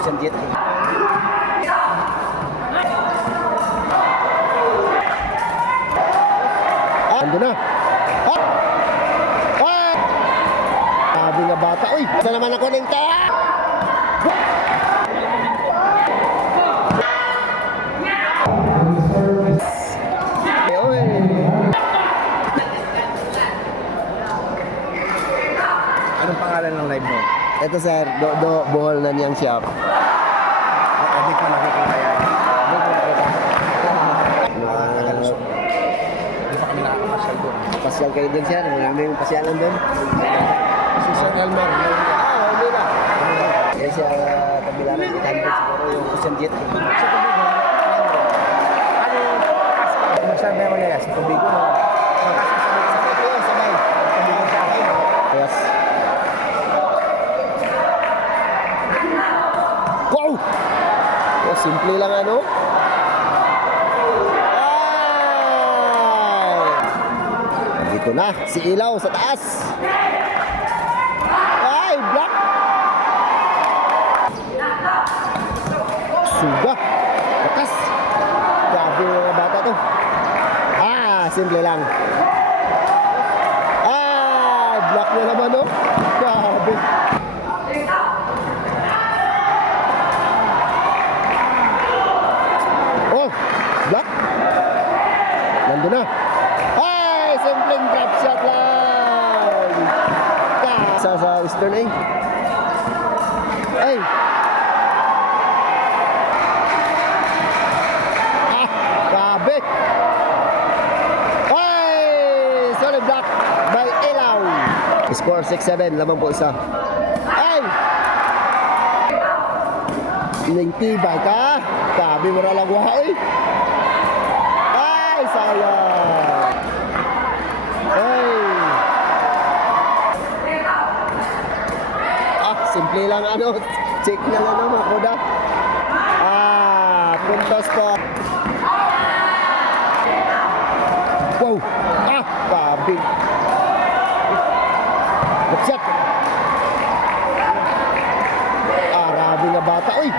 Ocean Jet. Ando na. Sabi nga bata. Uy, saan naman ako ng taya? Anong pangalan ng live mo? Ito sir, Bohol na niyang shop. Hindi ko nakikita yan. Hindi pa kami nakakapasyal doon. Pasyal kayo din sir, maraming pasyalan doon. Si Sir Elmer. Hindi na. Kaya siya kabila ng 800 siguro yung Ocean Jet. Magsabi mo nila sa tubig mo. Sabay. Yes. Wow! Oh, simple lang ano? Ay! Dito na, si Ilaw sa taas. Ay, block! Suga! Batas! Grabe yung mga bata to. Simple lang. Block na naman, no? Grabe. Oh, block. Nandun na. Ay, simpleng drop shot lang. Sa Eastern, eh. Ay. Grabe. Block by Ilaw. Score 6-7, lamang po isa. Ay! Tibay ka. Sabi mo na lang wahay. Ay, sayang. Ay. Simple lang ano. Check na lang naman ako na. Puntos po. Wow! Babi! Lupsat! Arabi nga bata. Uy!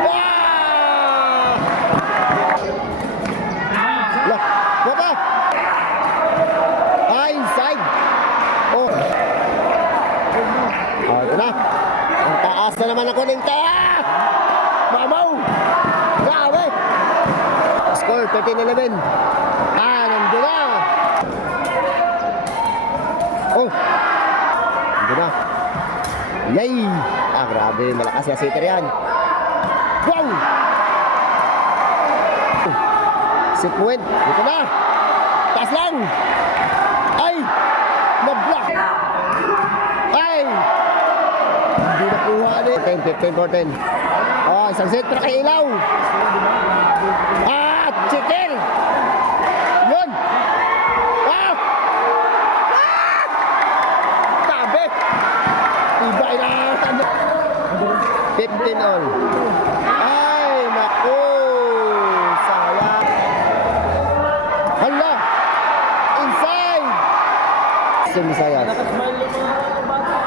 Lah! Baba! Inside! Oh! Ito na! Ang taas na naman ako ng taya! Mamaw! Grabe! Score 13-11. Nandun na! Oh! Nandun na. Yay! Grabe. Malakas yung sitter yan. Wow! Set point. Dito na. Taas lang. Ay! Na-block. Ay! Hindi nakuha ulit. 15-14. Isang set para kay Ilaw. Chicken! Yun! Ibay na 15 all. Ay, naku. Sayang. Hala. Inside. Sumisayas. Nakasmile yung mga bata.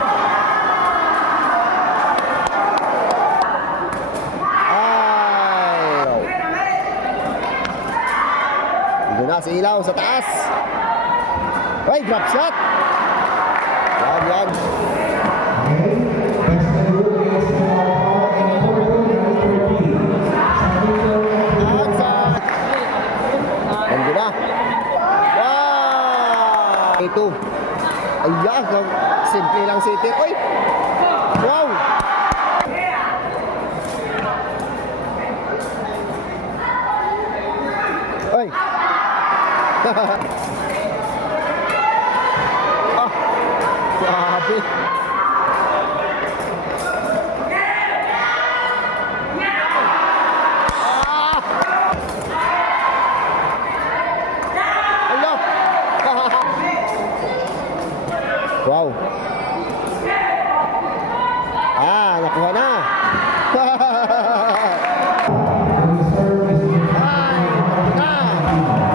Ay. Doon na si Ilaw sa taas. Ay, drop shot. Yan. Nandun na. Wow! Ito. Ayan, simple lang sitter. Uy! Wow! Uy! Grabe. Wow. Nakuha na.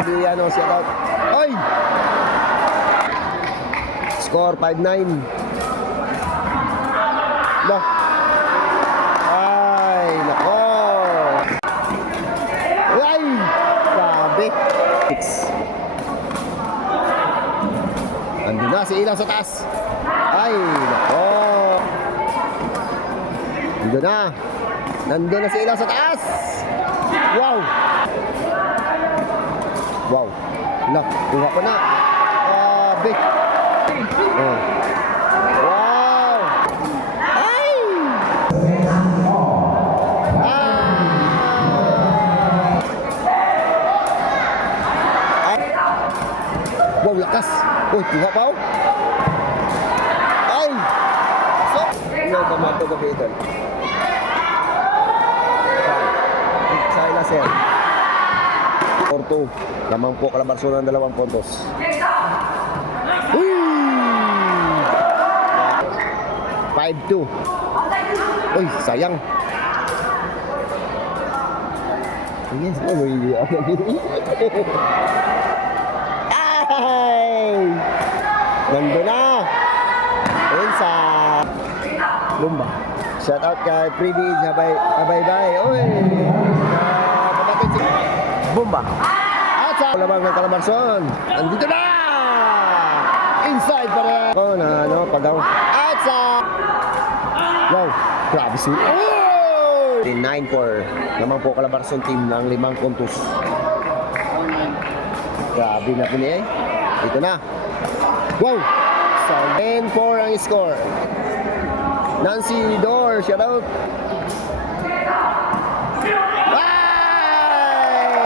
Hindi shout out. Oy! Score 5-9. No. Ay, nako. Ilaw sa taas. Ay, nako. Nandun na. Nandun na si Ilaw sa taas. Wow. Wow. Wala, kuha ko na. Big. Oh. Wow. Ay! Wow, lakas. Uy, kuha pa oh. Ay! So, ano ba mga gabitan? Sa Ilaser. 4-2. Lamang po Calabarzon ng 2 puntos. Uy! 5-2. Uy, sayang. Ayan, sila mo hindi ako. Ay! Nandun na. Ayun sa Lumba. Shout out kay Pretty. Bye-bye. Uy! Kapatid si Bumba. At sa lamang ng Calabarzon. Andito na! Inside pa rin. Oh, na ano, pagaw. At sa... Wow, grabe si... Oh! 9-4. Naman po Calabarzon team ng 5 puntos. Grabe na po niya eh. Dito na. Wow! So, 10-4 ang score. Nancy Dor, shout out.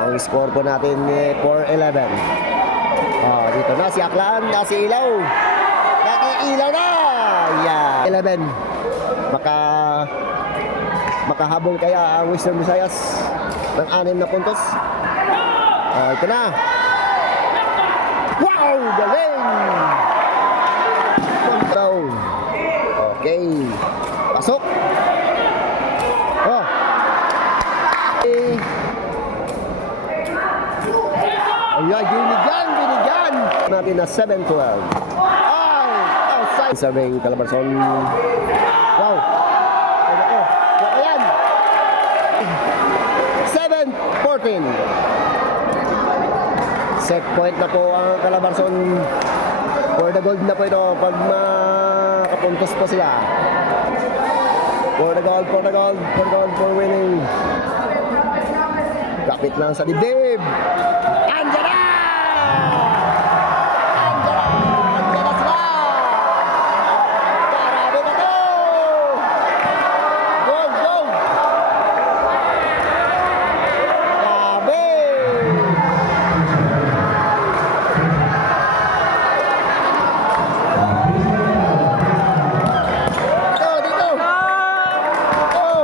Ang score po natin 4-11. Dito na si Aklan, na si Ilaw. Naki-ilaw na! Yeah. 11. Makahabol kaya ang Western Visayas ng 6 na puntos. Ito na. Wow! Galing! Control. Okay. Pasok. Oh. Okay. Ayan, binigyan! Natin na 7-12. Ay! Outside. Serving Calabarzon. Wow! Ay, nako. Ayan! 7-14. Set point na po ang Calabarzon. For the gold na po ito pag makapuntos po sila. For the gold, for winning. Kapit lang sa dibdib. Andyan na! Andyan na sila! Marami na to! Gold! Grabe! Dito! Oh!